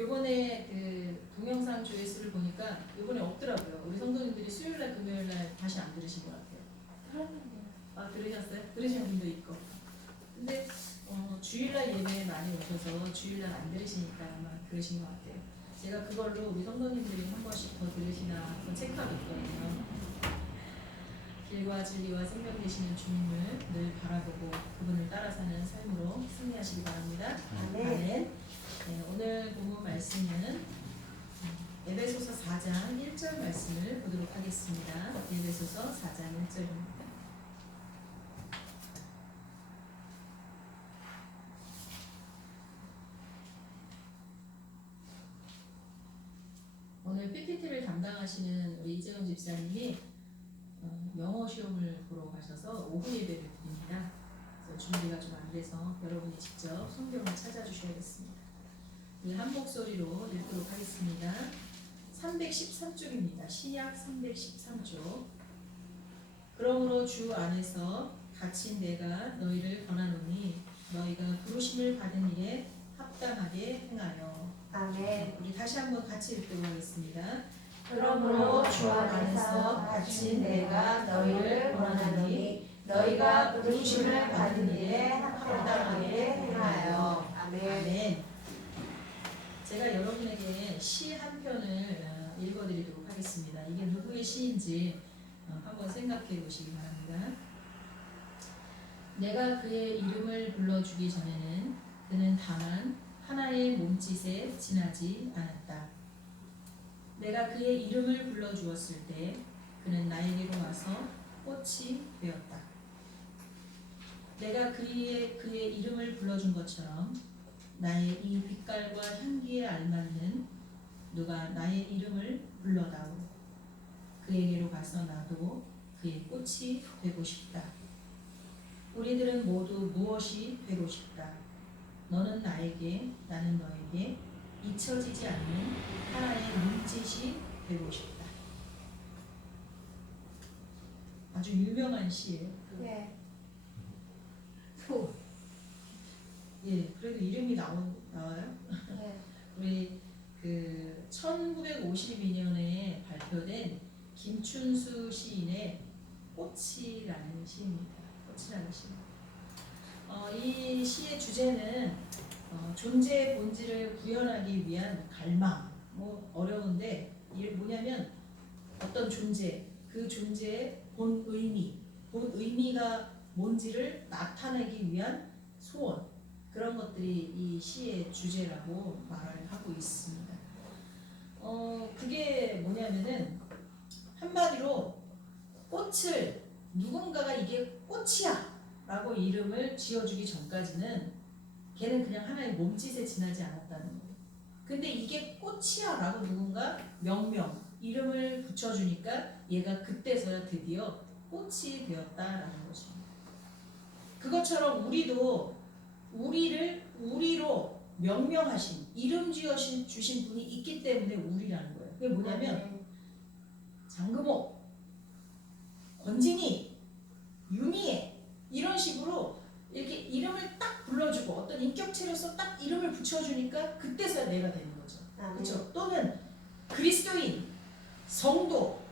요번에 그 동영상 조회수를 보니까 요번에 없더라고요. 우리 성도님들이 수요일날 금요일날 다시 안 들으신 것 같아요. 들으셨어요? 들으신 분도 있고. 근데 주일날 예배에 많이 오셔서 주일날 안 들으시니까 아마 그러신 것 같아요. 제가 그걸로 우리 성도님들이 한 번씩 더 들으시나 한번 체크하고 있거든요. 길과 진리와 생명 되시는 주님을 늘 바라보고 그분을 따라 사는 삶으로 승리하시기 바랍니다. 아멘. 네, 오늘 본문 말씀은 에베소서 4장 1절 말씀을 보도록 하겠습니다. 에베소서 4장 1절입니다. 오늘 PPT를 담당하시는 우리 이재영 집사님이 영어 시험을 보러 가셔서 오후 예배를 드립니다. 그래서 준비가 좀 안 돼서 여러분이 직접 성경을 찾아주셔야겠습니다. 우리 한 목소리로 읽도록 하겠습니다. 313쪽입니다. 신약 313쪽. 그러므로 주 안에서 갇힌 내가 너희를 권하노니 너희가 부르심을 받은 일에 합당하게 행하여. 아멘. 우리 다시 한번 같이 읽도록 하겠습니다. 그러므로 주 안에서 갇힌 내가 너희를 권하노니 너희가 부르심을 받은 일에 합당하게 행하여. 아멘. 아멘. 제가 여러분에게 시 한 편을 읽어드리도록 하겠습니다. 이게 누구의 시인지 한번 생각해 보시기 바랍니다. 내가 그의 이름을 불러주기 전에는 그는 다만 하나의 몸짓에 지나지 않았다. 내가 그의 이름을 불러주었을 때 그는 나에게로 와서 꽃이 되었다. 내가 그의 이름을 불러준 것처럼 나의 이 빛깔과 향기에 알맞는 누가 나의 이름을 불러다오. 그에게로 가서 나도 그의 꽃이 되고 싶다. 우리들은 모두 무엇이 되고 싶다. 너는 나에게, 나는 너에게 잊혀지지 않는 하나의 눈짓이 되고 싶다. 아주 유명한 시예요. 네. 예, 그래도 이름이 나와요. 네. 우리 그 1952년에 발표된 김춘수 시인의 꽃이라는 시입니다. 꽃이라는 시. 이 시의 주제는 존재의 본질을 구현하기 위한 갈망. 뭐 어려운데 이게 뭐냐면 어떤 존재, 그 존재의 본 의미가 뭔지를 나타내기 위한 소원. 그런 것들이 이 시의 주제라고 말을 하고 있습니다. 그게 뭐냐면은 한마디로 꽃을 누군가가 이게 꽃이야 라고 이름을 지어주기 전까지는 걔는 그냥 하나의 몸짓에 지나지 않았다는 거예요. 근데 이게 꽃이야 라고 누군가 명명, 이름을 붙여주니까 얘가 그때서야 드디어 꽃이 되었다라는 것입니다. 그것처럼 우리도 우리로 명명하신, 이름 주신 분이 있기 때문에 우리라는 거예요. 그게 뭐냐면 장금옥, 권진이, 유미애 이런 식으로 이렇게 이름을 딱 불러주고 어떤 인격체로서 딱 이름을 붙여주니까 그때서야 내가 되는 거죠. 그렇죠? 또는 그리스도인, 성도,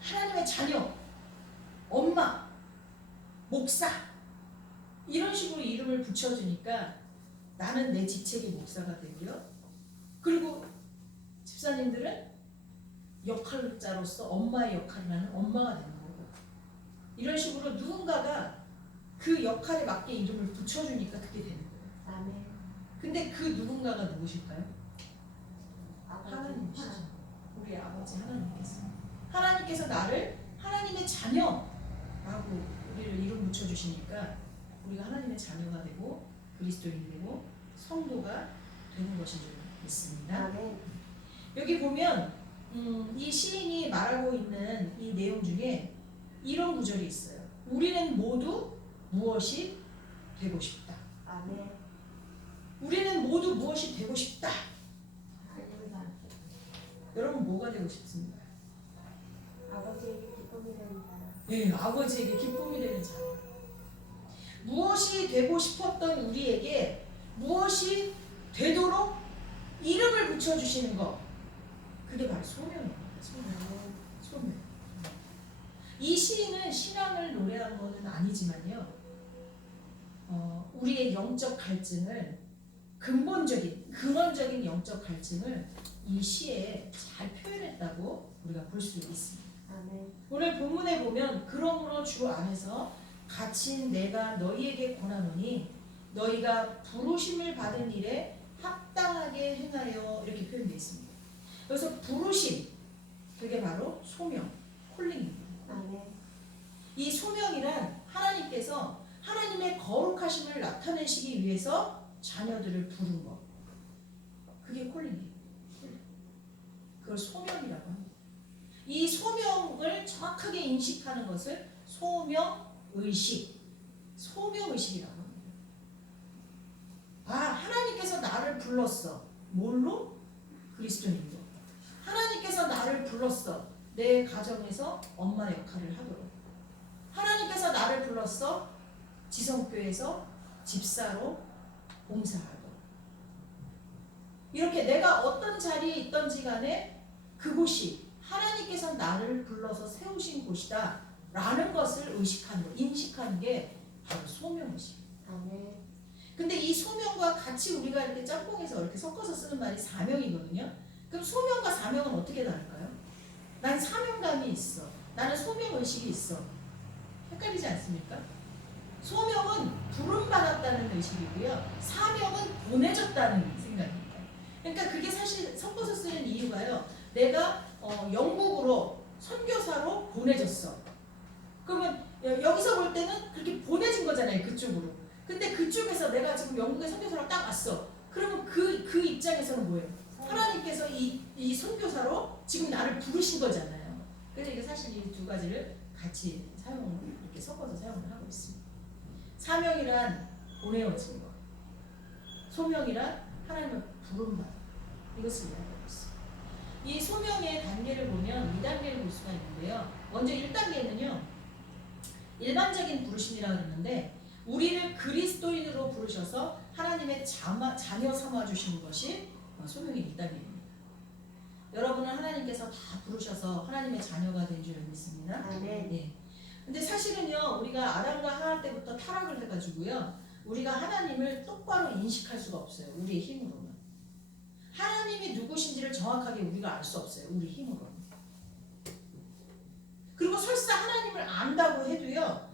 하나님의 자녀, 엄마, 목사 이런 식으로 이름을 붙여주니까 나는 내 직책의 목사가 되고요. 그리고 집사님들은 역할자로서 엄마의 역할을 하는 엄마가 되는 거고, 이런 식으로 누군가가 그 역할에 맞게 이름을 붙여주니까 그게 되는 거예요. 아멘. 근데 그 누군가가 누구실까요? 아버지. 하나님이시죠. 우리 아버지 하나님께서. 하나님께서 나를 하나님의 자녀라고 우리를 이름 붙여주시니까 우리가 하나님의 자녀가 되고 그리스도인이 되고 성도가 되는 것인 줄 믿습니다. 아멘. 여기 보면 이 시인이 말하고 있는 이 내용 중에 이런 구절이 있어요. 우리는 모두 무엇이 되고 싶다. 아멘. 우리는 모두 무엇이 되고 싶다. 할렐루야. 여러분 뭐가 되고 싶습니까? 아버지에게 기쁨이 되는 자라. 네, 아버지에게 기쁨이 되는 자녀. 무엇이 되고 싶었던 우리에게 무엇이 되도록 이름을 붙여주시는 거, 그게 바로 소명입니다. 소명. 이 시인은 신앙을 노래한 것은 아니지만요, 우리의 영적 갈증을, 근원적인 영적 갈증을 이 시에 잘 표현했다고 우리가 볼 수 있습니다. 아멘. 오늘 본문에 보면 그러므로 주 안에서 갇힌 내가 너희에게 권하노니 너희가 부르심을 받은 일에 합당하게 행하여, 이렇게 표현되어 있습니다. 그래서 부르심, 그게 바로 소명, 콜링입니다. 아멘. 이 소명이란 하나님께서 하나님의 거룩하심을 나타내시기 위해서 자녀들을 부른 것, 그게 콜링이에요. 그걸 소명이라고 합니다. 이 소명을 정확하게 인식하는 것을 소명의식, 소명의식이라고 합니다. 아, 하나님께서 나를 불렀어. 뭘로? 그리스도인으로. 하나님께서 나를 불렀어. 내 가정에서 엄마 역할을 하도록. 하나님께서 나를 불렀어. 지성교회에서 집사로 봉사하도록. 이렇게 내가 어떤 자리에 있던지 간에 그곳이 하나님께서 나를 불러서 세우신 곳이다 라는 것을 의식하는, 인식하는 게 바로 소명의식. 아멘. 근데 이 소명과 같이 우리가 이렇게 짬뽕해서 이렇게 섞어서 쓰는 말이 사명이거든요. 그럼 소명과 사명은 어떻게 다를까요? 난 사명감이 있어. 나는 소명의식이 있어. 헷갈리지 않습니까? 소명은 부름받았다는 의식이고요. 사명은 보내졌다는 생각입니다. 그러니까 그게 사실 섞어서 쓰는 이유가요. 내가 영국으로 선교사로 보내졌어. 그러면 여기서 볼 때는 그렇게 보내진 거잖아요. 그쪽으로. 근데 그쪽에서 내가 지금 영국에 선교사로 딱 왔어. 그러면 그 입장에서는 뭐예요? 하나님께서 이 선교사로 지금 나를 부르신 거잖아요. 그래서 이게 사실 이 두 가지를 같이 이렇게 섞어서 사용을 하고 있습니다. 사명이란 보내어진 것, 소명이란 하나님의 부름받, 이것을 이야기하고 있습니다. 이 소명의 단계를 보면 2단계를 볼 수가 있는데요. 먼저 1단계는요. 일반적인 부르심이라고 그러는데 우리를 그리스도인으로 부르셔서 하나님의 자녀 삼아 주신 것이 소명의 2단계입니다. 여러분은 하나님께서 다 부르셔서 하나님의 자녀가 된 줄 믿습니다. 아멘. 네. 근데 사실은요, 우리가 아담과 하와 때부터 타락을 해가지고요, 우리가 하나님을 똑바로 인식할 수가 없어요. 우리의 힘으로는. 하나님이 누구신지를 정확하게 우리가 알 수 없어요. 우리 힘으로는. 그리고 설사 하나님을 안다고 해도요,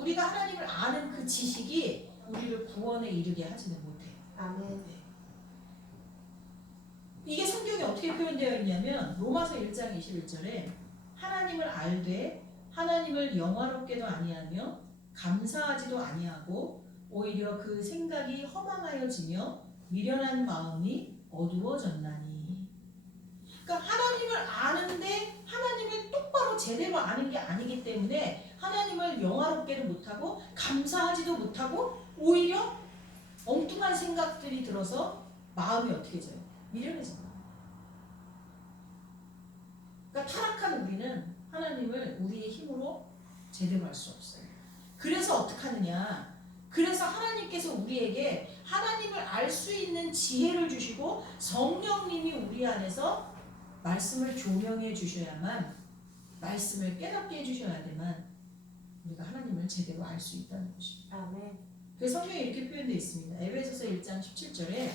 우리가 하나님을 아는 그 지식이 우리를 구원에 이르게 하지는 못해요. 아멘. 이게 성경에 어떻게 표현되어 있냐면 로마서 1장 21절에 하나님을 알되 하나님을 영화롭게도 아니하며 감사하지도 아니하고 오히려 그 생각이 허망하여지며 미련한 마음이 어두워졌나니. 그러니까 하나님을 아는데 하나님을 똑바로 제대로 아는 게 아니기 때문에 하나님을 영화롭게도 못하고 감사하지도 못하고 오히려 엉뚱한 생각들이 들어서 마음이 어떻게 돼요? 미련해진다. 그러니까 타락한 우리는 하나님을 우리의 힘으로 제대로 할 수 없어요. 그래서 어떻게 하느냐? 그래서 하나님께서 우리에게 하나님을 알 수 있는 지혜를 주시고 성령님이 우리 안에서 말씀을 조명해 주셔야만, 말씀을 깨닫게 해주셔야만 우리가 하나님을 제대로 알 수 있다는 것입니다. 아멘. 그 성경에 이렇게 표현되어 있습니다. 에베소서 1장 17절에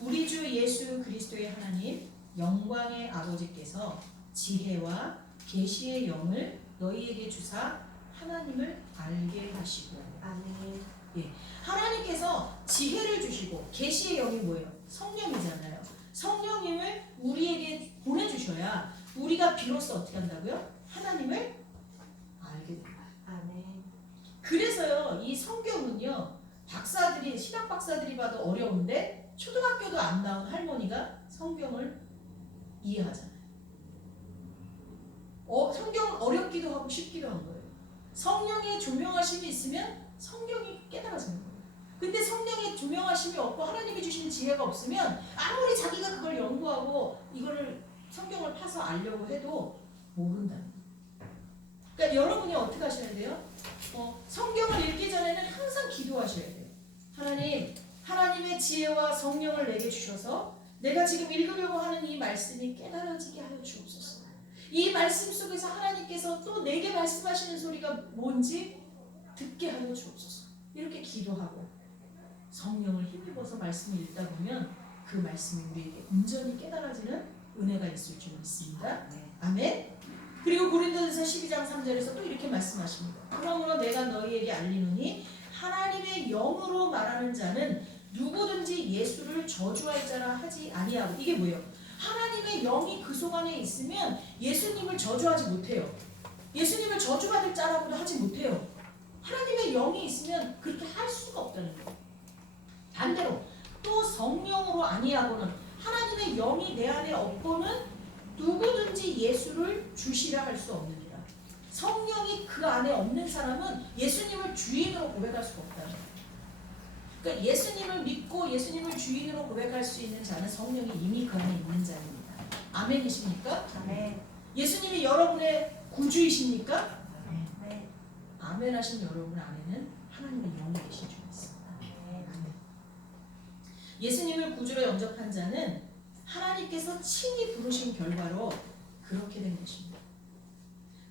우리 주 예수 그리스도의 하나님 영광의 아버지께서 지혜와 계시의 영을 너희에게 주사 하나님을 알게 하시고. 아멘. 예, 하나님께서 지혜를 주시고 계시의 영이 뭐예요? 성령이잖아요. 성령님을 우리에게 보내주셔야 우리가 비로소 어떻게 한다고요? 하나님을 알게 됩니다. 아멘. 그래서요, 이 성경은요, 박사들이, 신학 박사들이 봐도 어려운데 초등학교도 안 나온 할머니가 성경을 이해하잖아요. 성경은 어렵기도 하고 쉽기도 한 거예요. 성령의 조명하심이 있으면 성경이 깨달아지는 거예요. 근데 성령의 조명하심이 없고 하나님이 주신 지혜가 없으면 아무리 자기가 그걸 연구하고 이거를 성경을 파서 알려고 해도 모른다는 거예요. 그러니까 여러분이 어떻게 하셔야 돼요? 성경을 읽기 전에는 항상 기도하셔야 돼요. 하나님, 하나님의 지혜와 성령을 내게 주셔서 내가 지금 읽으려고 하는 이 말씀이 깨달아지게 하여 주옵소서. 이 말씀 속에서 하나님께서 또 내게 말씀하시는 소리가 뭔지 듣게 하여 주옵소서. 이렇게 기도하고 성령을 힘입어서 말씀을 읽다 보면 그 말씀이 우리에게 온전히 깨달아지는 은혜가 있을 줄 믿습니다. 아멘. 그리고 고린도전서 12장 3절에서 또 이렇게 말씀하십니다. 그러므로 내가 너희에게 알리노니 하나님의 영으로 말하는 자는 누구든지 예수를 저주할 자라 하지 아니하고. 이게 뭐예요? 하나님의 영이 그 속 안에 있으면 예수님을 저주하지 못해요. 예수님을 저주받을 자라고도 하지 못해요. 하나님의 영이 있으면 그렇게 할 수가 없다는 거예요. 반대로 또 성령으로 아니하고는, 하나님의 영이 내 안에 없고는 누구든지 예수를 주시라 할 수 없느니라. 성령이 그 안에 없는 사람은 예수님을 주인으로 고백할 수가 없다는 거예요. 그러니까 예수님을 믿고 예수님을 주인으로 고백할 수 있는 자는 성령이 이미 그 안에 있는 자입니다. 아멘이십니까? 아멘. 예수님이 여러분의 구주이십니까? 네. 아멘 하신 여러분 안에는 하나님의 영이 계신 줄 믿습니다. 아멘. 예수님을 구주로 영접한 자는 하나님께서 친히 부르신 결과로 그렇게 된 것입니다.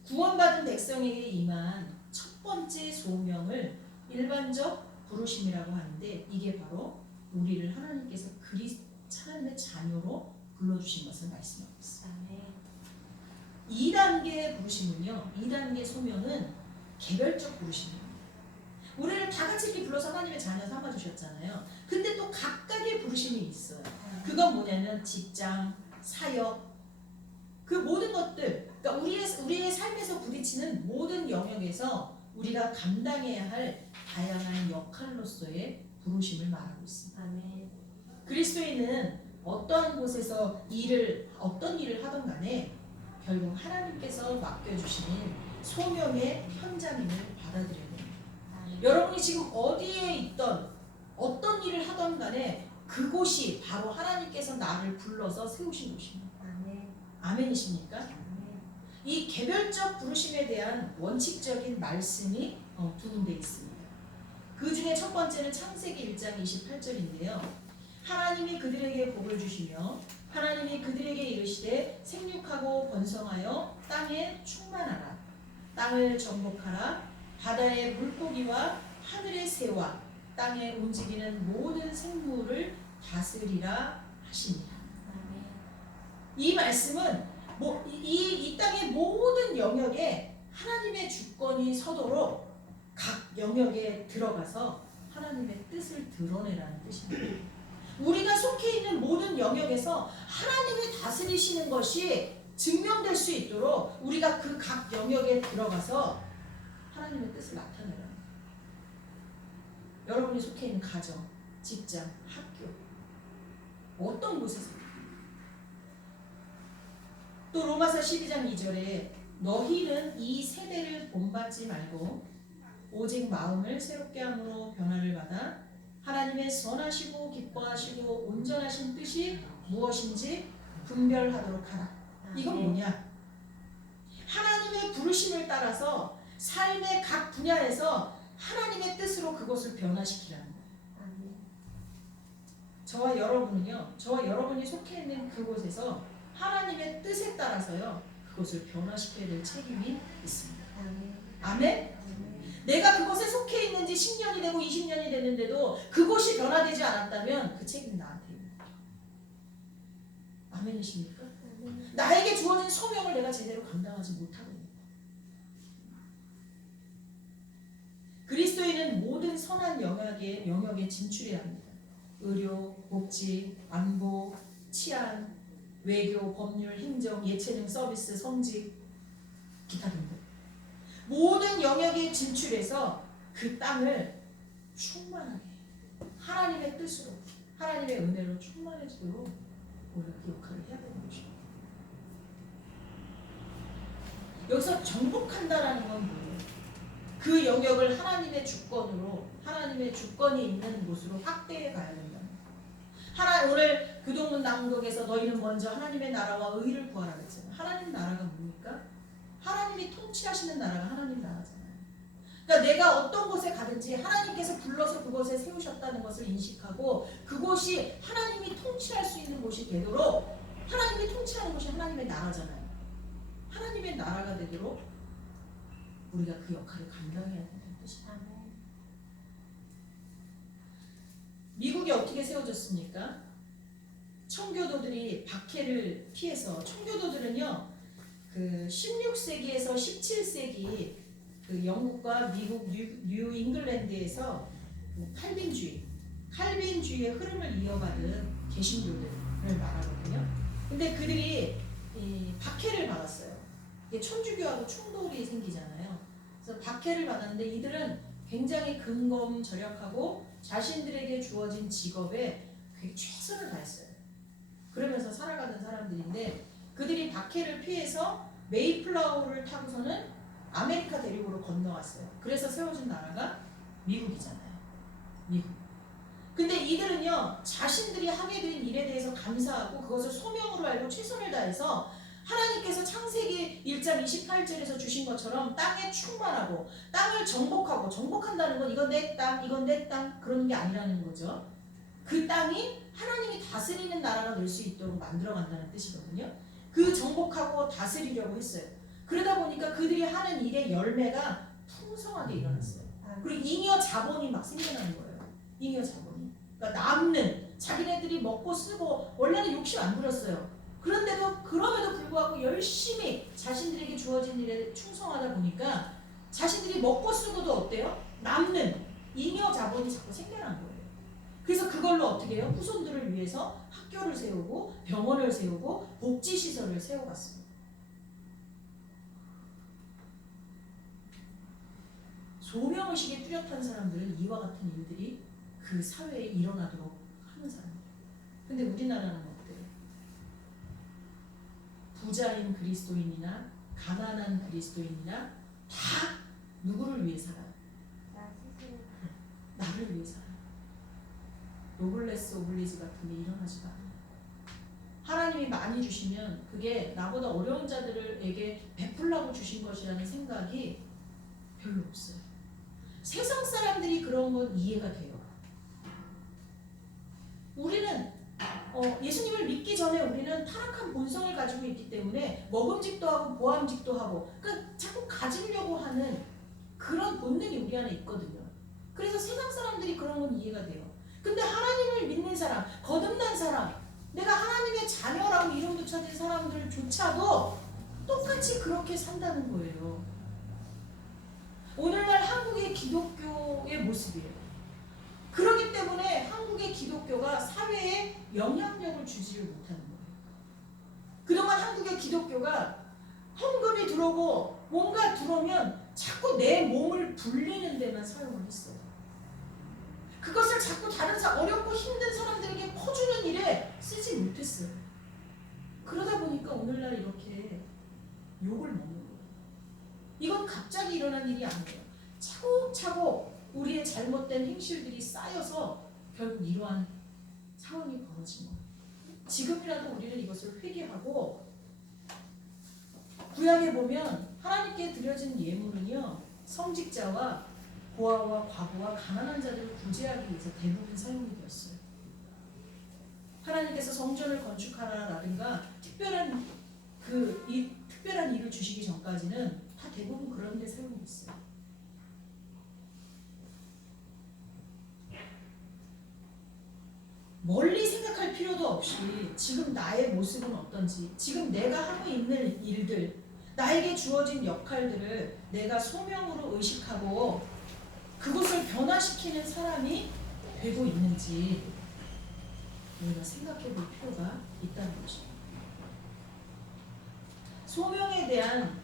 구원받은 백성에게 임한 첫 번째 소명을 일반적 부르심이라고 하는데, 이게 바로 우리를 하나님께서 하나님의 자녀로 불러주신 것을 말씀하고 있습니다. 아멘. 2단계의 부르심은요, 2단계 소명은 개별적 부르심입니다. 우리를 다 같이 이렇게 불러서 하나님의 자녀 삼아주셨잖아요. 근데 또 각각의 부르심이 있어요. 그건 뭐냐면 직장, 사역, 그 모든 것들, 그러니까 우리의 삶에서 부딪히는 모든 영역에서 우리가 감당해야 할 다양한 역할로서의 부르심을 말하고 있습니다. 아멘. 그리스도인은 어떠한 곳에서 어떤 일을 하던 간에 결국 하나님께서 맡겨주시는 소명의 현장임을 받아들여야 됩니다. 아멘. 여러분이 지금 어디에 있던 어떤 일을 하던 간에 그곳이 바로 하나님께서 나를 불러서 세우신 곳입니다. 아멘. 아멘이십니까? 아멘. 이 개별적 부르심에 대한 원칙적인 말씀이 두 군데 있습니다. 그 중에 첫 번째는 창세기 1장 28절인데요. 하나님이 그들에게 복을 주시며 하나님이 그들에게 이르시되 생육하고 번성하여 땅에 충만하라. 땅을 정복하라. 바다의 물고기와 하늘의 새와 땅에 움직이는 모든 생물을 다스리라 하십니다. 아멘. 이 말씀은 이 땅의 모든 영역에 하나님의 주권이 서도록 각 영역에 들어가서 하나님의 뜻을 드러내라는 뜻입니다. 우리가 속해 있는 모든 영역에서 하나님이 다스리시는 것이 증명될 수 있도록 우리가 그 각 영역에 들어가서 하나님의 뜻을 나타내라. 여러분이 속해 있는 가정, 직장, 학교, 어떤 곳에서 또 로마서 12장 2절에 너희는 이 세대를 본받지 말고 오직 마음을 새롭게 함으로 변화를 받아 하나님의 선하시고 기뻐하시고 온전하신 뜻이 무엇인지 분별하도록 하라. 이건 뭐냐? 하나님의 부르심을 따라서 삶의 각 분야에서 하나님의 뜻으로 그것을 변화시키라는 거예요. 아멘. 저와 여러분은요, 저와 여러분이 속해 있는 그곳에서 하나님의 뜻에 따라서요, 그것을 변화시켜야 될 책임이 있습니다. 아멘. 아멘? 내가 그곳에 속해 있는지 10년이 되고 20년이 됐는데도 그곳이 변화되지 않았다면 그 책임은 나한테입니다. 아멘이십니까? 나에게 주어진 소명을 내가 제대로 감당하지 못하고 있는 거예요. 그리스도인은 모든 선한 영역에 진출해야 합니다. 의료, 복지, 안보, 치안, 외교, 법률, 행정, 예체능, 서비스, 성직, 기타 등등 모든 영역에 진출해서 그 땅을 충만하게 하나님의 뜻으로, 하나님의 은혜로 충만해지도록 우리가 그 역할을 해야 되는 것입니다. 여기서 정복한다라는 건 뭐예요? 그 영역을 하나님의 주권으로, 하나님의 주권이 있는 곳으로 확대해 가야 된다. 오늘 교동문 낭독에서 너희는 먼저 하나님의 나라와 의를 구하라 그랬잖아요. 하나님 나라가 뭡니까? 하나님이 통치하시는 나라가 하나님 나라잖아요. 그러니까 내가 어떤 곳에 가든지 하나님께서 불러서 그곳에 세우셨다는 것을 인식하고 그곳이 하나님이 통치할 수 있는 곳이 되도록, 하나님이 통치하는 곳이 하나님의 나라잖아요. 하나님의 나라가 되도록 우리가 그 역할을 감당해야 된다는 뜻이에요. 미국이 어떻게 세워졌습니까? 청교도들이 박해를 피해서, 청교도들은요 그 16세기에서 17세기 그 영국과 미국 뉴 잉글랜드에서 칼빈주의의 흐름을 이어받은 개신교들을 말하거든요. 근데 그들이 이 박해를 받았어요. 이게 천주교하고 충돌이 생기잖아요. 그래서 박해를 받았는데 이들은 굉장히 근검절약하고 자신들에게 주어진 직업에 굉장히 최선을 다했어요. 그러면서 살아가던 사람들인데 그들이 박해를 피해서 메이플라워를 타고서는 아메리카 대륙으로 건너왔어요. 그래서 세워진 나라가 미국이잖아요. 미국. 근데 이들은요 자신들이 하게 된 일에 대해서 감사하고 그것을 소명으로 알고 최선을 다해서 하나님께서 창세기 1장 28절에서 주신 것처럼 땅에 충만하고 땅을 정복하고, 정복한다는 건 이건 내 땅, 이건 내 땅 그런 게 아니라는 거죠. 그 땅이 하나님이 다스리는 나라가 될 수 있도록 만들어간다는 뜻이거든요. 그 정복하고 다스리려고 했어요. 그러다 보니까 그들이 하는 일의 열매가 풍성하게 일어났어요. 그리고 잉여 자본이 막 생겨나는 거예요. 잉여 자본이. 그러니까 남는, 자기네들이 먹고 쓰고 원래는 욕심 안 부렸어요. 그럼에도 불구하고 열심히 자신들에게 주어진 일에 충성하다 보니까 자신들이 먹고 쓰고도 어때요? 남는 잉여 자본이 자꾸 생겨난 거예요. 그래서 그걸로 어떻게 해요? 후손들을 위해서 학교를 세우고 병원을 세우고 복지시설을 세워갔습니다. 소명의식에 뚜렷한 사람들은 이와 같은 일들이 그 사회에 일어나도록 하는 사람이에요. 근데 우리나라는 어때요? 부자인 그리스도인이나 가난한 그리스도인이나 다 누구를 위해 살아요? 나를 위해 살아요. 노블레스 오블리주 같은 게 일어나지가 않아요. 하나님이 많이 주시면 그게 나보다 어려운 자들에게 베풀라고 주신 것이라는 생각이 별로 없어요. 세상 사람들이 그런 건 이해가 돼요. 우리는 예수님을 믿기 전에 우리는 타락한 본성을 가지고 있기 때문에 먹음직도 하고 보암직도 하고 그러니까 자꾸 가지려고 하는 그런 본능이 우리 안에 있거든요. 그래서 세상 사람들이 그런 건 이해가 돼요. 근데 하나님을 믿는 사람, 거듭난 사람, 내가 하나님의 자녀라고 이름 붙여진 사람들조차도 똑같이 그렇게 산다는 거예요. 오늘날 한국의 기독교의 모습이에요. 그렇기 때문에 한국의 기독교가 사회에 영향력을 주지를 못하는 거예요. 그동안 한국의 기독교가 헌금이 들어오고 뭔가 들어오면 자꾸 내 몸을 불리는 데만 사용을 했어요. 그것을 자꾸 다른 어렵고 힘든 사람들에게 퍼주는 일에 쓰지 못했어요. 그러다 보니까 오늘날 이렇게 욕을 먹는 거예요. 이건 갑자기 일어난 일이 아니에요. 차곡차곡 우리의 잘못된 행실들이 쌓여서 결국 이러한 상황이 벌어진 거예요. 지금이라도 우리는 이것을 회개하고 구약에 보면 하나님께 드려진 예물은요 성직자와 고아와 과부와 가난한 자들을 구제하기 위해서 대부분 사용이 되었어요. 하나님께서 성전을 건축하라라든가 특별한 일을 주시기 전까지는 다 대부분 그런 데 사용이 됐어요. 멀리 생각할 필요도 없이 지금 나의 모습은 어떤지, 지금 내가 하고 있는 일들, 나에게 주어진 역할들을 내가 소명으로 의식하고 그것을 변화시키는 사람이 되고 있는지 우리가 생각해 볼 필요가 있다는 것입니다. 소명에 대한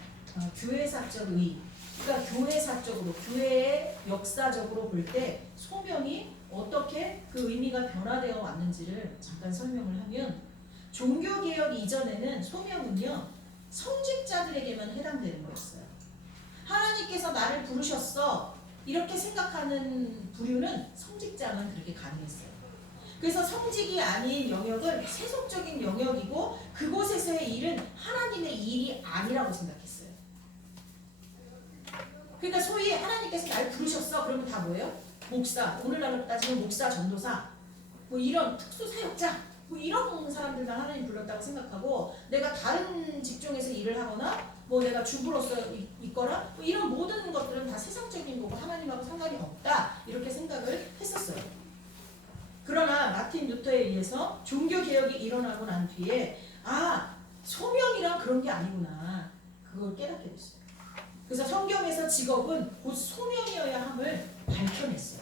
교회사적 의의, 그러니까 교회사적으로, 교회의 역사적으로 볼 때 소명이 어떻게 그 의미가 변화되어 왔는지를 잠깐 설명을 하면 종교개혁 이전에는 소명은요 성직자들에게만 해당되는 거였어요. 하나님께서 나를 부르셨어 이렇게 생각하는 부류는 성직자만 그렇게 가능했어요. 그래서 성직이 아닌 영역은 세속적인 영역이고 그곳에서의 일은 하나님의 일이 아니라고 생각했어요. 그러니까 소위 하나님께서 날 부르셨어. 그러면 다 뭐예요? 목사, 오늘날로 따지면 목사, 전도사, 뭐 이런 특수 사역자, 뭐 이런 사람들만 하나님 불렀다고 생각하고, 내가 다른 직종에서 일을 하거나 뭐 내가 주부로서 있거나 뭐 이런 모든 것들은 다 세상적인 거고 하나님하고 상관이 없다, 이렇게 생각을 했었어요. 그러나 마틴 루터에 의해서 종교 개혁이 일어나고 난 뒤에 소명이란 그런 게 아니구나, 그걸 깨닫게 됐어요. 그래서 성경에서 직업은 곧 소명이어야 함을 밝혀냈어요.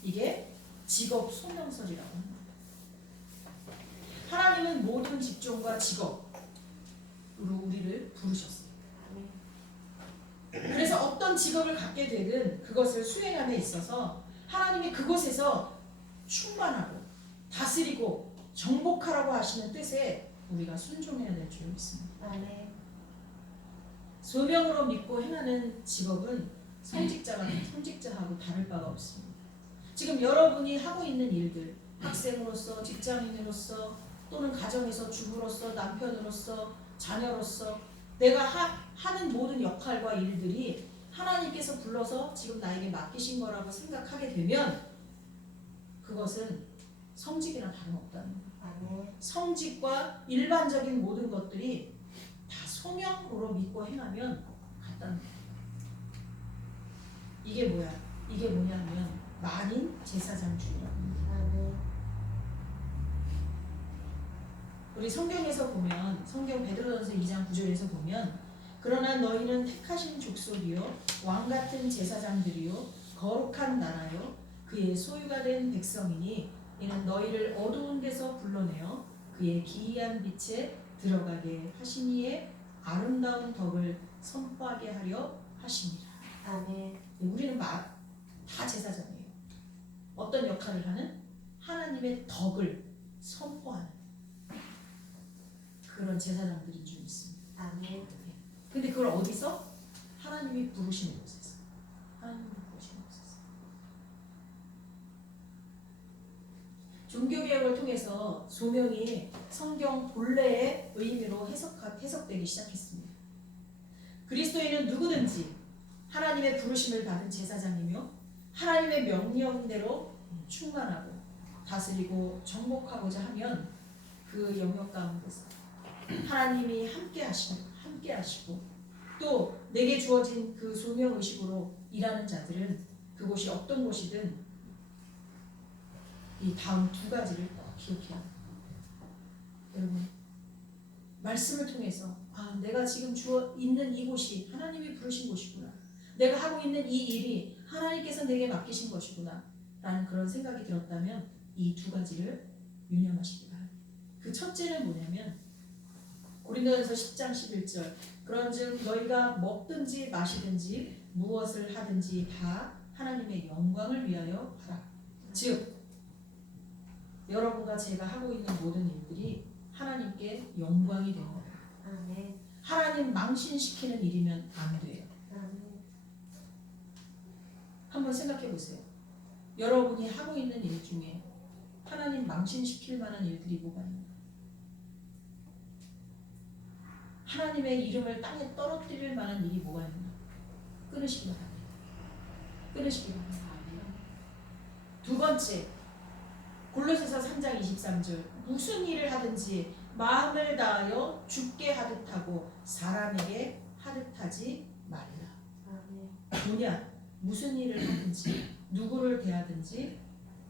이게 직업 소명설이라고 합니다. 하나님은 모든 직종과 직업으로 우리를 부르셨어요. 그래서 어떤 직업을 갖게 되든 그것을 수행함에 있어서 하나님이 그곳에서 충만하고 다스리고 정복하라고 하시는 뜻에 우리가 순종해야 될 줄 믿습니다. 아멘. 소명으로 믿고 행하는 직업은 성직자하고 다를 바가 없습니다. 지금 여러분이 하고 있는 일들, 학생으로서, 직장인으로서, 또는 가정에서 주부로서, 남편으로서, 자녀로서 내가 하는 모든 역할과 일들이 하나님께서 불러서 지금 나에게 맡기신 거라고 생각하게 되면 그것은 성직이랑 다름없다는 거예요. 아멘. 성직과 일반적인 모든 것들이 다 소명으로 믿고 행하면 같다는 거예요. 이게 뭐야? 이게 뭐냐면 만인 제사장주의라고 합니다. 아멘. 우리 성경에서 보면, 성경 베드로전서 2장 9절에서 보면, 그러나 너희는 택하신 족속이요 왕같은 제사장들이요 거룩한 나라요 그의 소유가 된 백성이니 이는 너희를 어두운 데서 불러내어 그의 기이한 빛에 들어가게 하시니에 아름다운 덕을 선포하게 하려 하십니다. 아멘. 우리는 다 제사장이에요. 어떤 역할을 하는? 하나님의 덕을 선포하는 그런 제사장들인 줄 믿습니다. 아멘. 근데 그걸 어디서? 하나님이 부르시는 곳에서. 하나님이 부르시는 곳에서. 종교개혁을 통해서 소명이 성경 본래의 의미로 해석되기 시작했습니다. 그리스도인은 누구든지 하나님의 부르심을 받은 제사장이며 하나님의 명령대로 충만하고 다스리고 정복하고자 하면 그 영역 가운데서 하나님이 함께 하시고 또 내게 주어진 그 소명의식으로 일하는 자들은 그곳이 어떤 곳이든 이 다음 두 가지를 꼭 기억해야 합니다. 여러분, 말씀을 통해서 내가 지금 있는 이곳이 하나님이 부르신 곳이구나, 내가 하고 있는 이 일이 하나님께서 내게 맡기신 것이구나 라는 그런 생각이 들었다면 이 두 가지를 유념하시기 바랍니다. 그 첫째는 뭐냐면 고린도전서 10장 11절 그런즉 너희가 먹든지 마시든지 무엇을 하든지 다 하나님의 영광을 위하여 하라. 즉 여러분과 제가 하고 있는 모든 일들이 하나님께 영광이 되는 거예요. 아멘. 하나님 망신시키는 일이면 안 돼요. 아멘. 한번 생각해 보세요. 여러분이 하고 있는 일 중에 하나님 망신시킬 만한 일들이 뭐가 있나요? 하나님의 이름을 땅에 떨어뜨릴 만한 일이 뭐가 있나? 끊으시기 바랍니다. 끊으시기 바랍니다. 두 번째, 골로새서 3장 23절 무슨 일을 하든지 마음을 다하여 주께 하듯 하고 사람에게 하듯 하지 말라. 아멘. 뭐냐? 무슨 일을 하든지 누구를 대하든지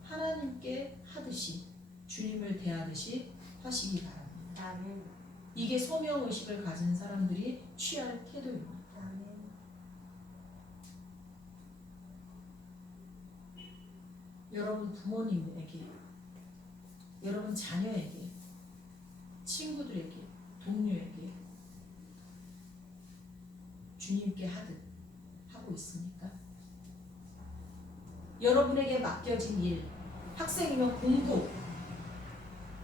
하나님께 하듯이 주님을 대하듯이 하시기 바랍니다. 아멘. 이게 소명의식을 가진 사람들이 취할 태도입니다. 아멘. 여러분 부모님에게, 여러분 자녀에게, 친구들에게, 동료에게 주님께 하듯 하고 있습니까? 여러분에게 맡겨진 일, 학생이면 공부,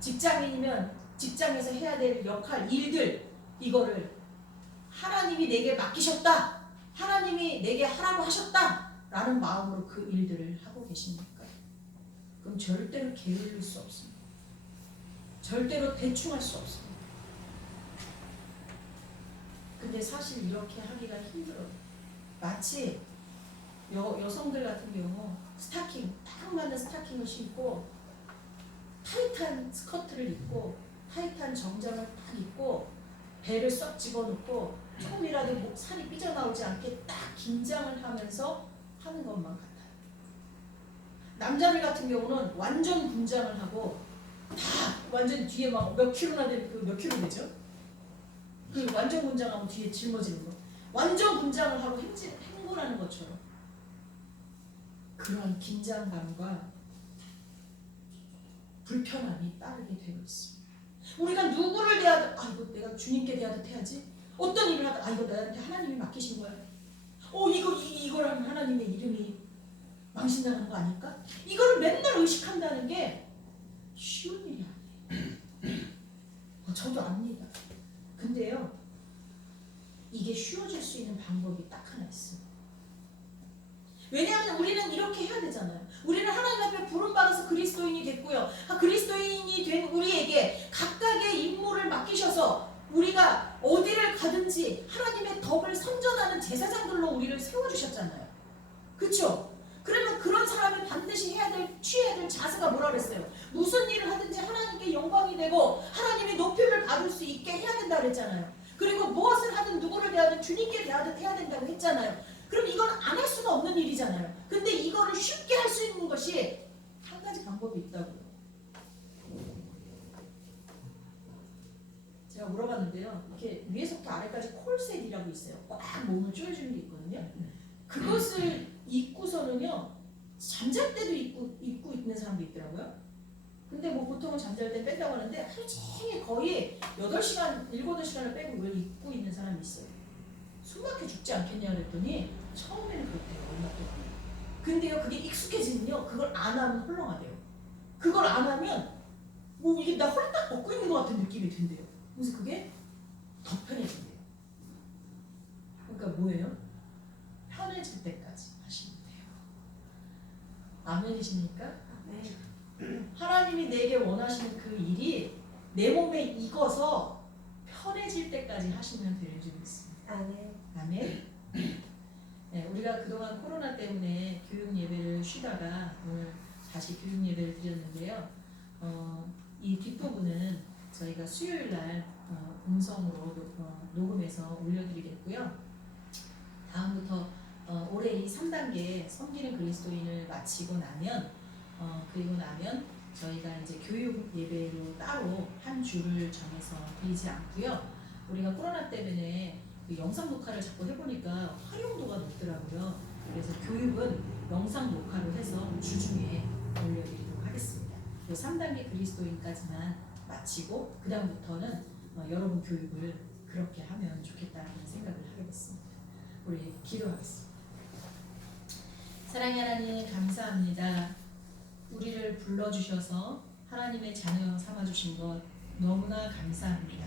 직장인이면 직장에서 해야 될 역할, 일들, 이거를 하나님이 내게 맡기셨다, 하나님이 내게 하라고 하셨다 라는 마음으로 그 일들을 하고 계십니까? 그럼 절대로 게을릴 수 없습니다. 절대로 대충할 수 없습니다. 근데 사실 이렇게 하기가 힘들어요. 마치 여성들 같은 경우 스타킹 딱 맞는 스타킹을 신고 타이트한 스커트를 입고 타이트한 정장을 딱 입고 배를 쏙 집어넣고 조금이라도 살이 삐져나오지 않게 딱 긴장을 하면서 하는 것만 같아요. 남자들 같은 경우는 완전 분장을 하고 다 완전 뒤에 막 몇 킬로나 되는 그 몇 킬로 되죠? 그 완전 분장하고 뒤에 짊어지는 거. 완전 분장을 하고 행군하는 것처럼 그런 긴장감과 불편함이 따르게 되고 있습니다. 우리가 누구를 대하든 이거 내가 주님께 대하듯 해야지. 어떤 일을 하든 이거 나한테 하나님이 맡기신 거야. 이거랑 하나님의 이름이 망신당하는 거 아닐까? 이거를 맨날 의식한다는 게 쉬운 일이 아니에요. 저도 압니다. 근데요, 이게 쉬워질 수 있는 방법이 딱 하나 있어요. 왜냐하면 우리는 이렇게 해야 되잖아요. 우리는 하나님 앞에 부름받아서 그리스도인이 됐고요. 그리스도인이 된 우리에게 각각의 임무를 맡기셔서 우리가 어디를 가든지 하나님의 덕을 선전하는 제사장들로 우리를 세워주셨잖아요. 그렇죠? 그러면 그런 사람이 반드시 취해야 될 자세가 뭐라 그랬어요? 무슨 일을 하든지 하나님께 영광이 되고 하나님의 높임을 받을 수 있게 해야 된다고 그랬잖아요. 그리고 무엇을 하든 누구를 대하든 주님께 대하듯 해야 된다고 했잖아요. 그럼 이건 안 할 수가 없는 일이잖아요. 근데 이거를 쉽게 할 수 있는 것이 한 가지 방법이 있다고요. 제가 물어봤는데요. 이렇게 위에서부터 아래까지 콜셋이라고 있어요. 꽉 몸을 조여주는 게 있거든요. 그것을 입고서는요. 잠잘 때도 입고 있는 사람도 있더라고요. 근데 뭐 보통은 잠잘 때 뺀다고 하는데 하루 종일 거의 8시간, 7, 8시간을 빼고 이걸 입고 있는 사람이 있어요. 숨막혀 죽지 않겠냐 그랬더니 처음에는 그렇대요. 얼마 동안. 근데요 그게 익숙해지면요 그걸 안 하면 헐렁하대요. 그걸 안 하면 뭐 이게 나 홀딱 벗고 있는 것 같은 느낌이 든대요. 그래서 그게 더 편해진대요. 그러니까 뭐예요? 편해질 때까지 하시면 돼요. 아멘이십니까? 네. 하나님이 내게 원하시는 그 일이 내 몸에 익어서 편해질 때까지 하시면 되는 줄 믿습니다. 아멘. 아멘. 네, 우리가 그동안 코로나 때문에 교육 예배를 쉬다가 오늘 다시 교육 예배를 드렸는데요. 이 뒷부분은 저희가 수요일 날 음성으로 녹음해서 올려드리겠고요. 다음부터 올해 이 3단계 섬기는 그리스도인을 마치고 나면 그리고 나면 저희가 이제 교육 예배로 따로 한 주를 정해서 드리지 않고요. 우리가 코로나 때문에 그 영상 녹화를 자꾸 해보니까 활용도가 높더라고요. 그래서 교육은 영상 녹화로 해서 주중에 올려드리도록 하겠습니다. 3단계 그리스도인까지만 마치고 그 다음부터는 여러분 교육을 그렇게 하면 좋겠다는 생각을 하게 됐습니다. 우리 기도하겠습니다. 사랑의 하나님 감사합니다. 우리를 불러주셔서 하나님의 자녀 삼아주신 것 너무나 감사합니다.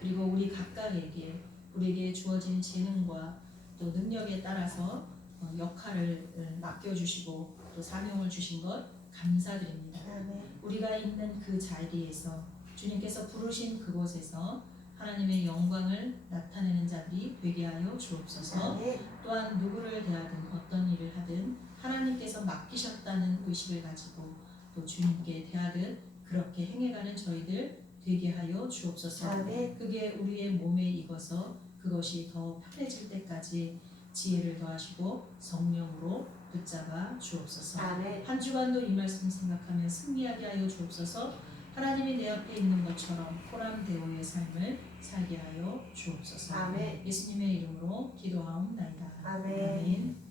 그리고 우리 각각에게 우리에게 주어진 재능과 또 능력에 따라서 역할을 맡겨주시고 또 사명을 주신 것 감사드립니다. 아멘. 우리가 있는 그 자리에서 주님께서 부르신 그곳에서 하나님의 영광을 나타내는 자들이 되게 하여 주옵소서. 아멘. 또한 누구를 대하든 어떤 일을 하든 하나님께서 맡기셨다는 의식을 가지고 또 주님께 대하듯 그렇게 행해가는 저희들 되게 하여 주옵소서. 아멘. 그게 우리의 몸에 익어서 그것이 더 편해질 때까지 지혜를 더하시고 성령으로 붙잡아 주옵소서. 아멘. 한 주간도 이 말씀 생각하며 승리하게 하여 주옵소서. 하나님이 내 앞에 있는 것처럼 호람대오의 삶을 살게 하여 주옵소서. 아멘. 예수님의 이름으로 기도하옵나이다. 아멘. 아멘.